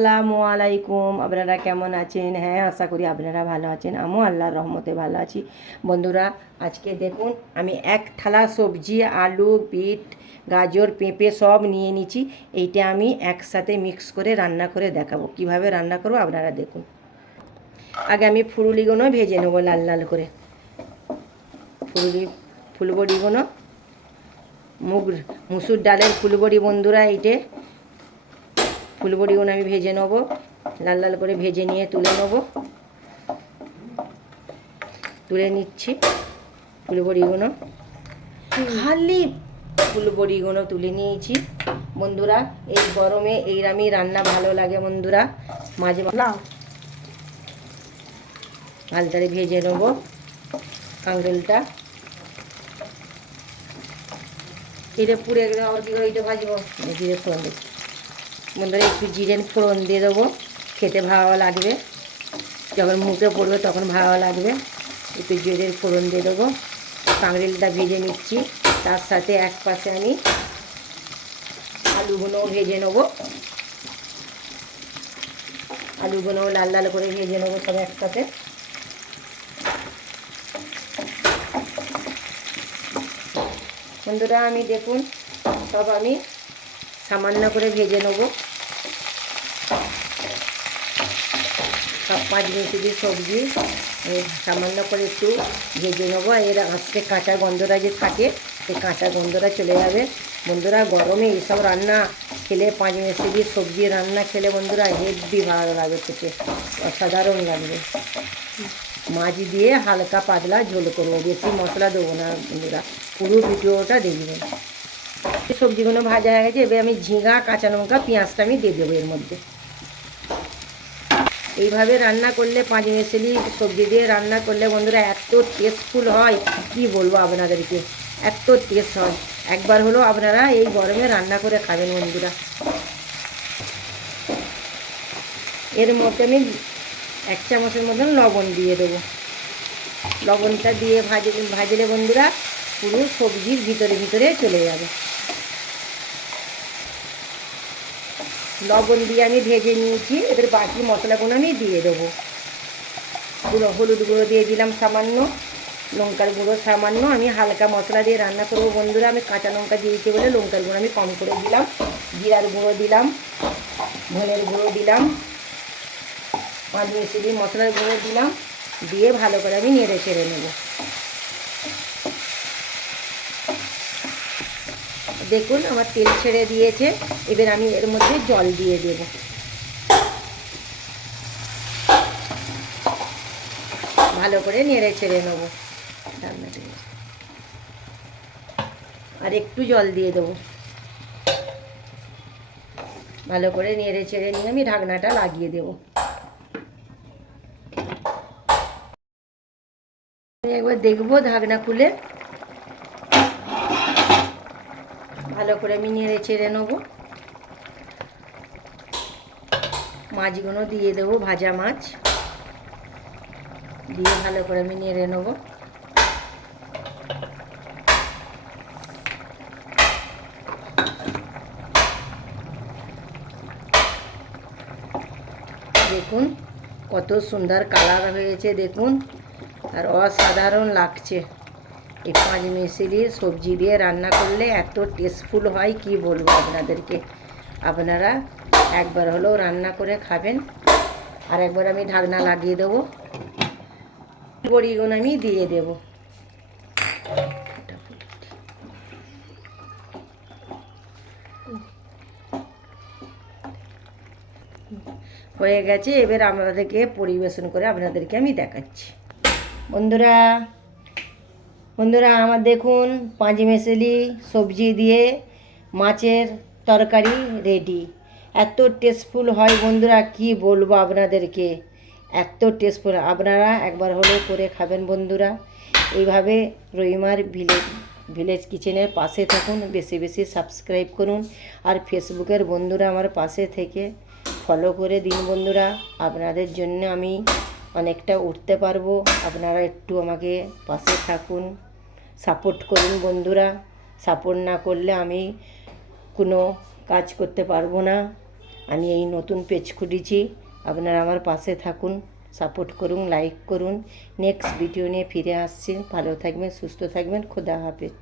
আসসালামু আলাইকুম। আপনারা কেমন আছেন? হ্যাঁ, আশা করি আপনারা ভালো আছেন। আমিও আল্লাহর রহমতে ভালো আছি। বন্ধুরা, আজকে দেখুন আমি এক থালা সবজি, আলু, বিট, গাজর, পেঁপে সব নিয়ে নিচ্ছি। এইটা আমি একসাথে মিক্স করে রান্না করে দেখাবো। কিভাবে রান্না করবো আপনারা দেখুন। আগে আমি ফুলুলিগুলো ভেজে নেবো লাল লাল করে। ফুলবড়িগুলো মুসুর ডালের ফুলবড়ি বন্ধুরা। এইটে ফুলবড়িগুলো আমি ভেজে নেবো, লাল লাল করে ভেজে নিয়ে তুলে নিচ্ছি ফুলবড়িগুলো। খালি ফুলবড়িগুলো তুলে নিয়েছি বন্ধুরা। এই গরমে এইরামই রান্না ভালো লাগে বন্ধুরা। মাঝে ভালটারে ভেজে নেবো কাঁকরোলটা। এটা পুড়ে গেলে আবার কী করে এইটা ভাজবো? জিরে ফোড়ন দেবো বন্ধুরা, একটু জিরের ফোড়ন দিয়ে দেবো, খেতে ভালো লাগবে। যখন মুখে পড়বে তখন ভালো লাগবে। একটু জিরের ফোড়ন দিয়ে দেবো। কাঁকরোলটা ভেজে নিচ্ছি, তার সাথে এক পাশে আমি আলুগুলোও ভেজে নেবো। আলুগুলোও লাল লাল করে ভেজে নেবো সব একসাথে। বন্ধুরা আমি দেখুন সব আমি সামান্য করে ভেজে নেবো। সব 5 মিনিটের সবজি সামান্য করে একটু ভেজে নেবো। এর আজকে কাঁচা গন্ধটা যে থাকে, সেই কাঁচা গন্ধটা চলে যাবে বন্ধুরা। গরমে এইসব রান্না খেলে, 5 মিনিটের সবজি রান্না খেলে বন্ধুরা হেভি ভালো লাগবে, খেতে অসাধারণ লাগবে। মাছ দিয়ে হালকা পাতলা ঝোল করবো, বেশি মশলা দেবো না বন্ধুরা। পুরো ভিডিওটা দেখবেন। সবজিগুলো ভাজা হয়ে গেছে, এবার আমি ঝিঙা, কাঁচা লঙ্কা, পেঁয়াজটা আমি দিয়ে দেবো এর মধ্যে। এইভাবে রান্না করলে 5 মিনিটেরই সবজি দিয়ে রান্না করলে বন্ধুরা এত টেস্টফুল হয়, কি বলবো আপনাদেরকে, এত টেস্ট হয়। একবার হলো আপনারা এই গরমে রান্না করে খাবেন বন্ধুরা। এর মধ্যে আমি 1 চামচের মতন লবণ দিয়ে দেবো। লবণটা দিয়ে ভাজলে বন্ধুরা পুরো সবজির ভিতরে ভিতরে চলে যাবে। লবণ দিয়ে আমি ভেজে নিয়েছি, এবার বাকি মশলাগুলো আমি দিয়ে দেবো। হলুদ গুঁড়ো দিয়ে দিলাম সামান্য, লঙ্কার গুঁড়ো সামান্য। আমি হালকা মশলা দিয়ে রান্না করবো বন্ধুরা। আমি কাঁচা লঙ্কা দিয়েছি বলে লঙ্কার গুঁড়ো আমি কম করে দিলাম। জিরার গুঁড়ো দিলাম, ধনের গুঁড়ো দিলাম, 5 মিনিটের মশলার গুঁড়ো দিলাম, দিয়ে ভালো করে আমি নেড়ে চেড়ে নেব। দেখুন আমার তেল ছেড়ে দিয়েছে, এবার আমি এর মধ্যে জল দিয়ে দেব। ভালো করে নেড়ে ছেড়ে নেবো। আর একটু জল দিয়ে দেবো। ভালো করে নেড়ে ছেড়ে নিয়ে আমি ঢাকনাটা লাগিয়ে দেব। একবার দেখবো ঢাকনা খুলে, ভালো করে আমি নেড়ে ছেড়ে নেবো। মাছগুলো দিয়ে দেবো, ভাজা মাছ দিয়ে ভালো করে আমি নেড়ে নেবো। দেখুন কত সুন্দর কালার হয়েছে দেখুন, আর অসাধারণ লাগছে। এই 5 মিনিটের সবজি দিয়ে রান্না করলে এত টেস্টফুল হয়, কি বলবো আপনাদেরকে। আপনারা একবার হলেও রান্না করে খাবেন। আর একবার আমি ঢাকনা লাগিয়ে দেবো, বড়িগুলো আমি দিয়ে দেব। হয়ে গেছে, এবার আপনাদেরকে পরিবেশন করে আপনাদেরকে আমি দেখাচ্ছি বন্ধুরা। আমার দেখুন 5 মিনিটের সবজি দিয়ে মাছের তরকারি রেডি। এত টেস্টফুল হয় বন্ধুরা, কি বলবো আপনাদেরকে, এত টেস্টফুল। আপনারা একবার হলেও করে খাবেন বন্ধুরা। এইভাবে রহিমার ভিলেজ কিচেনের পাশে থাকুন, বেশি বেশি সাবস্ক্রাইব করুন। আর ফেসবুকের বন্ধুরা আমার পাশে থেকে ফলো করে দিন বন্ধুরা। আপনাদের জন্য আমি অনেকটা উঠতে পারবো। আপনারা একটু আমাকে পাশে থাকুন, সাপোর্ট করুন বন্ধুরা। সাপোর্ট না করলে আমি কোনো কাজ করতে পারবো না। আমি এই নতুন পেজ খুলেছি, আপনারা আমার পাশে থাকুন, সাপোর্ট করুন, লাইক করুন। নেক্সট ভিডিও নিয়ে ফিরে আসছি। ভালো থাকবেন, সুস্থ থাকবেন, খোদা হাফেজ।